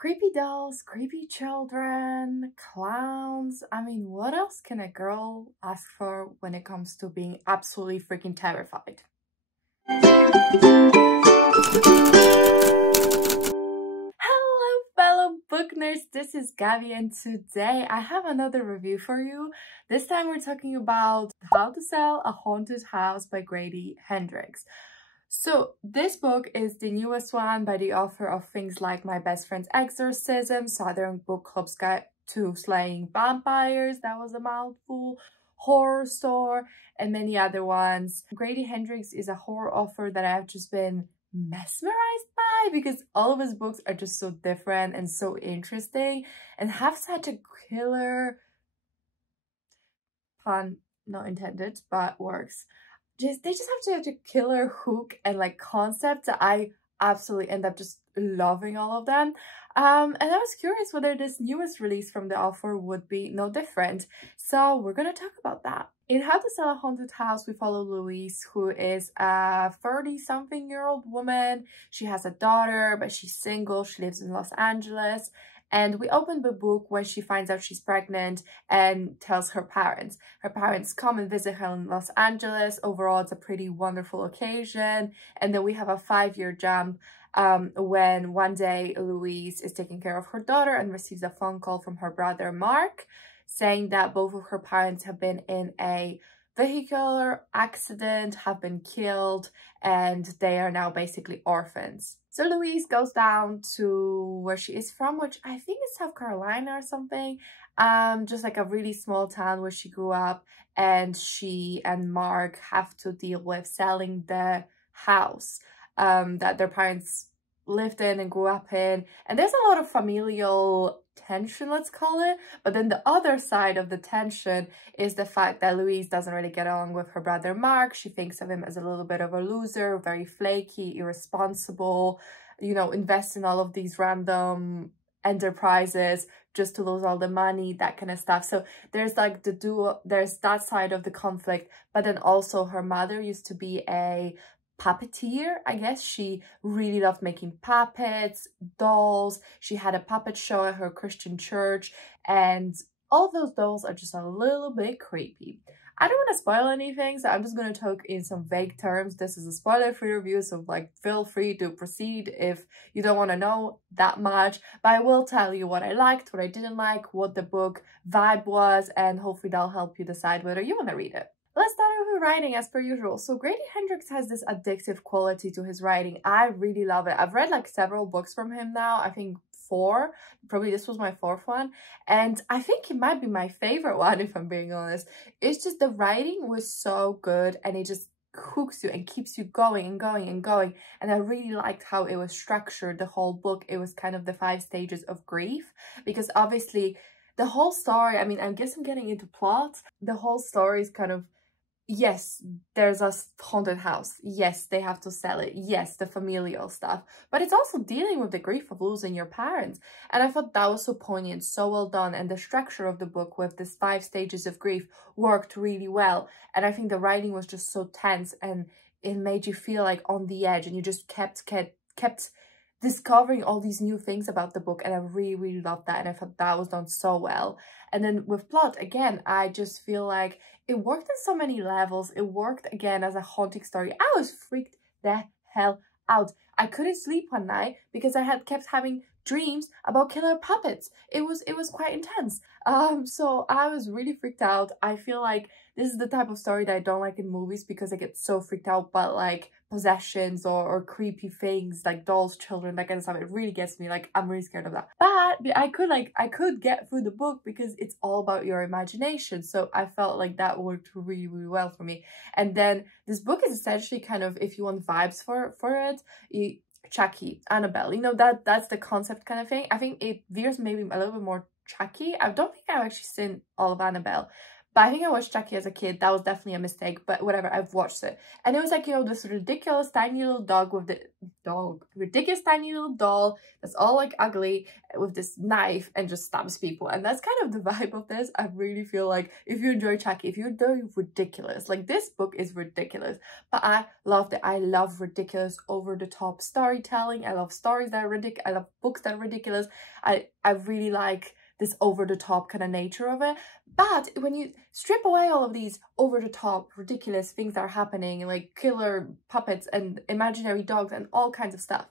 Creepy dolls, creepy children, clowns. I mean, what else can a girl ask for when it comes to being absolutely freaking terrified? Hello, fellow book nerds. This is Gabby, and today I have another review for you. This time we're talking about How to Sell a Haunted House by Grady Hendrix. So this book is the newest one by the author of things like My Best Friend's Exorcism, Southern Book Club's Guide to Slaying Vampires, that was a mouthful, Horror Store, and many other ones. Grady Hendrix is a horror author that I've just been mesmerized by because all of his books are just so different and so interesting and have such a killer, pun not intended, but works. They just have a killer hook and like concept that I absolutely end up just loving all of them. And I was curious whether this newest release from the author would be no different. So we're gonna talk about that. In How to Sell a Haunted House, we follow Louise, who is a 30-something-year-old woman. She has a daughter, but she's single. She lives in Los Angeles. And we open the book when she finds out she's pregnant and tells her parents. Her parents come and visit her in Los Angeles. Overall, it's a pretty wonderful occasion. And then we have a 5-year jump when one day Louise is taking care of her daughter and receives a phone call from her brother Mark saying that both of her parents have been in a vehicular accident, have been killed, and they are now basically orphans. So Louise goes down to where she is from, which I think is South Carolina or something, just like a really small town where she grew up, and she and Mark have to deal with selling the house that their parents lived in and grew up in. And there's a lot of familial tension, let's call it, but then the other side of the tension is the fact that Louise doesn't really get along with her brother Mark. She thinks of him as a little bit of a loser, very flaky, irresponsible, you know, invest in all of these random enterprises just to lose all the money, that kind of stuff. So there's like the dual, there's that side of the conflict, but then also her mother used to be a puppeteer, I guess. She really loved making puppets, dolls. She had a puppet show at her Christian church, and all of those dolls are just a little bit creepy. I don't want to spoil anything, so I'm just going to talk in some vague terms. This is a spoiler-free review, so like feel free to proceed if you don't want to know that much. But I will tell you what I liked, what I didn't like, what the book vibe was, and hopefully that'll help you decide whether you want to read it. Let's start with writing as per usual. So Grady Hendrix has this addictive quality to his writing. I really love it. I've read like several books from him now. I think 4. Probably this was my 4th one. And I think it might be my favorite one, if I'm being honest. It's just the writing was so good and it just hooks you and keeps you going and going and going. And I really liked how it was structured, the whole book. It was kind of the 5 stages of grief, because obviously the whole story, I mean, I guess I'm getting into plot. The whole story is kind of, yes, there's a haunted house. Yes, they have to sell it. Yes, the familial stuff. But it's also dealing with the grief of losing your parents. And I thought that was so poignant, so well done. And the structure of the book with this 5 stages of grief worked really well. And I think the writing was just so tense and it made you feel like on the edge. And you just kept discovering all these new things about the book. And I really, really loved that. And I thought that was done so well. And then with plot, again, I just feel like it worked on so many levels. It worked again as a haunting story. I was freaked the hell out. I couldn't sleep one night because I had kept having dreams about killer puppets. It was quite intense. So I was really freaked out. I feel like this is the type of story that I don't like in movies because I get so freaked out by like possessions or creepy things like dolls, children, that kind of stuff. It really gets me, like I'm really scared of that. But I could get through the book because it's all about your imagination. So I felt like that worked really, really well for me. And then this book is essentially kind of, if you want vibes for it, Chucky, Annabelle, you know, that's the concept kind of thing. I think it veers maybe a little bit more Chucky. I don't think I've actually seen all of Annabelle, But I think I watched Chucky as a kid. That was definitely a mistake, but whatever, I've watched it. And it was like, you know, this ridiculous tiny little dog with the ridiculous tiny little doll that's all like ugly with this knife and just stabs people. And that's kind of the vibe of this. I really feel like if you enjoy Chucky, if you're doing ridiculous, like this book is ridiculous, but I loved it. I love ridiculous, over the top storytelling. I love stories that are ridiculous. I love books that are ridiculous. I really like this over-the-top kind of nature of it. But when you strip away all of these over-the-top, ridiculous things that are happening, like killer puppets and imaginary dogs and all kinds of stuff,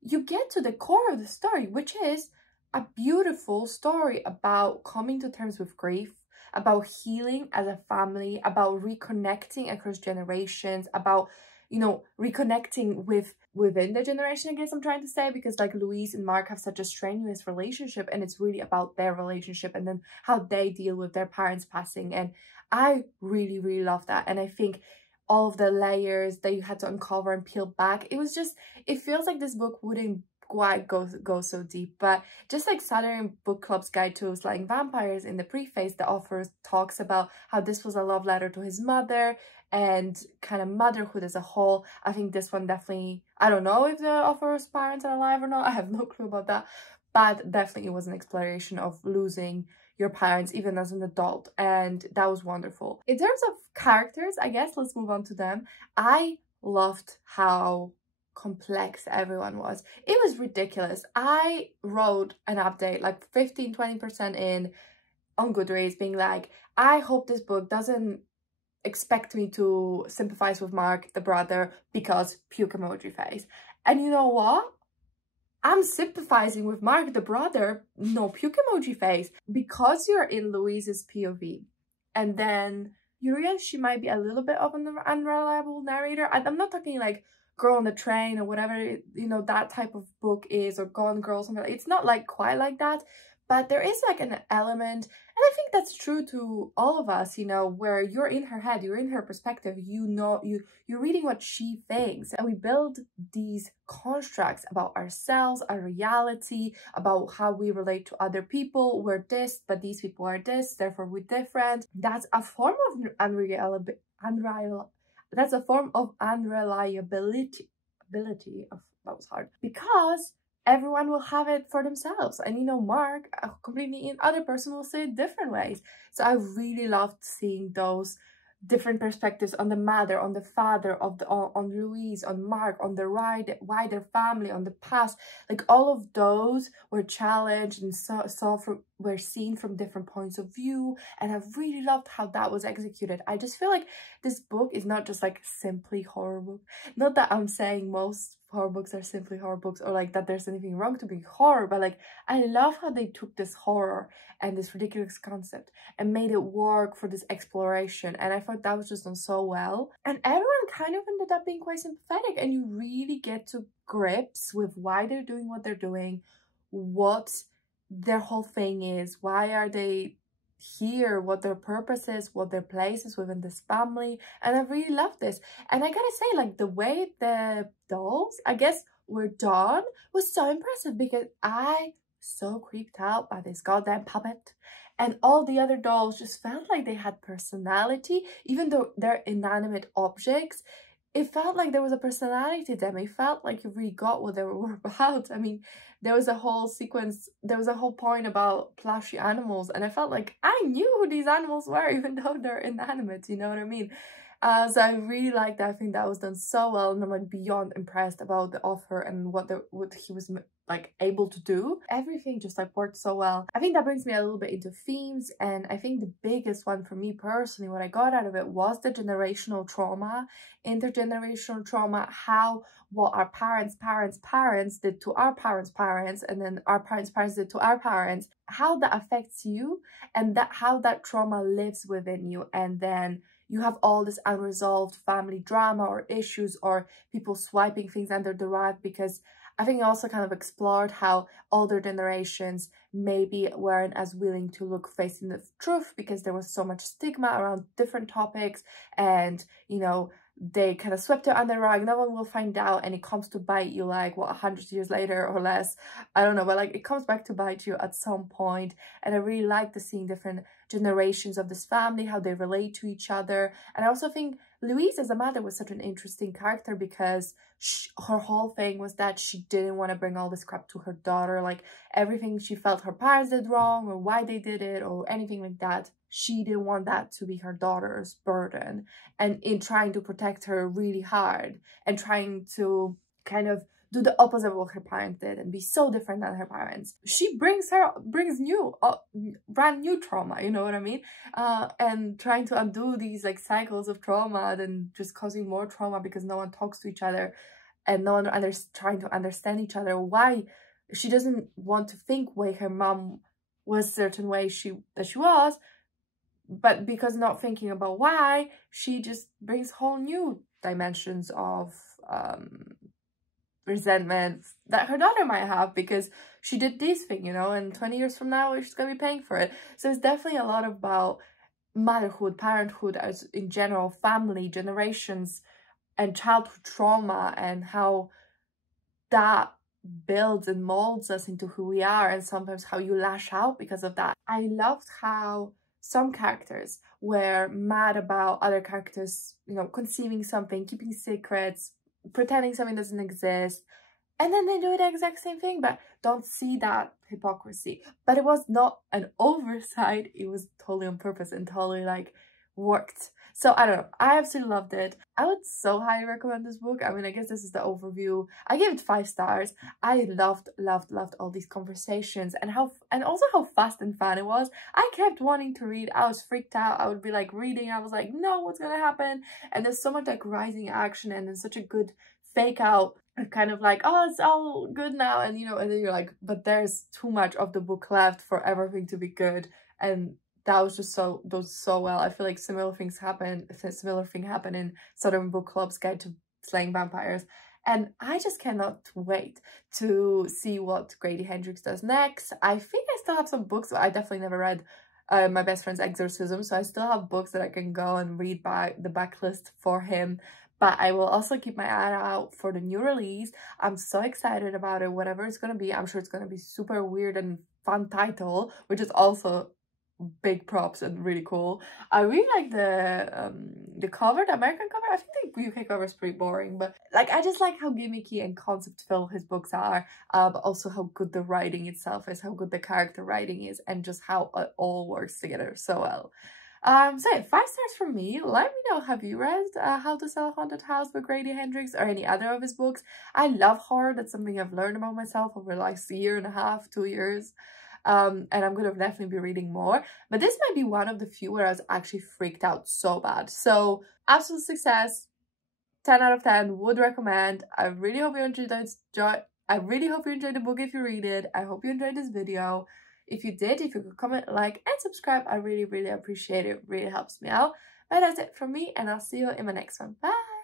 you get to the core of the story, which is a beautiful story about coming to terms with grief, about healing as a family, about reconnecting across generations, about, you know, reconnecting within the generation, I guess I'm trying to say, because like Louise and Mark have such a strenuous relationship, and it's really about their relationship and then how they deal with their parents passing. And I really, really love that. And I think all of the layers that you had to uncover and peel back, it was just, it feels like this book wouldn't quite go so deep. But just like Southern Book Club's Guide to Slaying Vampires, in the preface, the author talks about how this was a love letter to his mother and kind of motherhood as a whole. I think this one definitely, I don't know if the author's parents are alive or not, I have no clue about that, but definitely it was an exploration of losing your parents even as an adult, and that was wonderful. In terms of characters, I guess let's move on to them. I loved how complex everyone was. It was ridiculous. I wrote an update like 15-20% in on Goodreads being like, I hope this book doesn't expect me to sympathize with Mark the brother because puke emoji face. And you know what? I'm sympathizing with Mark the brother, no puke emoji face, because you're in Louise's POV. And then you realize she might be a little bit of an unreliable narrator. I'm not talking like Girl on the Train or whatever, you know, that type of book is, or Gone Girl, something like, it's not like quite like that, but there is like an element, and I think that's true to all of us, you know, where you're in her head, you're in her perspective, you know, you're reading what she thinks, and we build these constructs about ourselves, our reality, about how we relate to other people. We're this, but these people are this, therefore we're different. That's a form of unreliability. That's a form of unreliability. That was hard, because everyone will have it for themselves. And you know, Mark, a completely other person, will say it different ways. So I really loved seeing those different perspectives on the mother, on the father, on Louise, on Mark, on the wider family, on the past. Like all of those were challenged and were seen from different points of view, and I really loved how that was executed. I just feel like this book is not just like simply horror book. Not that I'm saying most horror books are simply horror books, or like that there's anything wrong to being horror, but like I love how they took this horror and this ridiculous concept and made it work for this exploration, and I thought that was just done so well. And everyone kind of ended up being quite sympathetic, and you really get to grips with why they're doing what they're doing, what their whole thing is, why are they here, what their purpose is, what their place is within this family. And I really love this. And I gotta say, like, the way the dolls, I guess, were done was so impressive, because I so creeped out by this goddamn puppet, and all the other dolls just felt like they had personality. Even though they're inanimate objects, it felt like there was a personality to them. It felt like you really got what they were about. I mean, there was a whole sequence, there was a whole point about plushy animals, and I felt like I knew who these animals were, even though they're inanimate, you know what I mean? So I really liked that. I think that was done so well, and I'm like beyond impressed about the author and what he was like able to do. Everything just like worked so well. I think that brings me a little bit into themes, and I think the biggest one for me personally, what I got out of it, was the generational trauma, intergenerational trauma, how what our parents did to our parents, and then our parents did to our parents, how that affects you, and that how that trauma lives within you. And then you have all this unresolved family drama or issues, or people swiping things under the rug, because I think it also kind of explored how older generations maybe weren't as willing to look facing the truth, because there was so much stigma around different topics, and you know, they kind of swept it under the rug, no one will find out, and it comes to bite you like, what, 100 years later or less, I don't know, but like it comes back to bite you at some point. And I really like seeing different generations of this family, how they relate to each other. And I also think Louise as a mother was such an interesting character because her whole thing was that she didn't want to bring all this crap to her daughter. Like everything she felt her parents did wrong or why they did it or anything like that, she didn't want that to be her daughter's burden. And in trying to protect her really hard and trying to kind of do the opposite of what her parents did and be so different than her parents, she brings new brand new trauma, you know what I mean, and trying to undo these like cycles of trauma and just causing more trauma because no one talks to each other and no one trying to understand each other. Why she doesn't want to think why her mom was certain way that she was, but because not thinking about why, she just brings whole new dimensions of resentment that her daughter might have because she did this thing, you know, and 20 years from now she's gonna be paying for it. So it's definitely a lot about motherhood, parenthood as in general, family, generations, and childhood trauma, and how that builds and molds us into who we are, and sometimes how you lash out because of that. I loved how some characters were mad about other characters, you know, conceiving something, keeping secrets, pretending something doesn't exist, and then they do the exact same thing but don't see that hypocrisy. But it was not an oversight, it was totally on purpose and totally like worked. So I don't know, I absolutely loved it. I would so highly recommend this book. I mean, I guess this is the overview. I gave it 5 stars. I loved all these conversations and also how fast and fun it was. I kept wanting to read. I was freaked out. I would be like reading, I was like, no, what's gonna happen? And there's so much like rising action and then such a good fake out, kind of like, oh, it's all good now, and you know, and then you're like, but there's too much of the book left for everything to be good. And that was just so well. I feel like similar thing happened in Southern Book Club's Guide to Slaying Vampires, and I just cannot wait to see what Grady Hendrix does next. I think I still have some books, but I definitely never read My Best Friend's Exorcism, so I still have books that I can go and read by the backlist for him. But I will also keep my eye out for the new release. I'm so excited about it, whatever it's gonna be. I'm sure it's gonna be super weird and fun title, which is also big props and really cool. I really like the cover, the American cover. I think the UK cover is pretty boring, but like I just like how gimmicky and concept-filled his books are, but also how good the writing itself is, how good the character writing is, and just how it all works together so well. So yeah, 5 stars from me. Let me know, have you read How to Sell a Haunted House by Grady Hendrix or any other of his books? I love horror. That's something I've learned about myself over like a year and a half, 2 years. And I'm gonna definitely be reading more, but this might be one of the few where I was actually freaked out so bad. So absolute success, 10 out of 10, would recommend. I really hope you enjoyed the book if you read it. I hope you enjoyed this video. If you did, if you could comment, like, and subscribe, I really appreciate it. It really helps me out. But that's it from me, and I'll see you in my next one. Bye!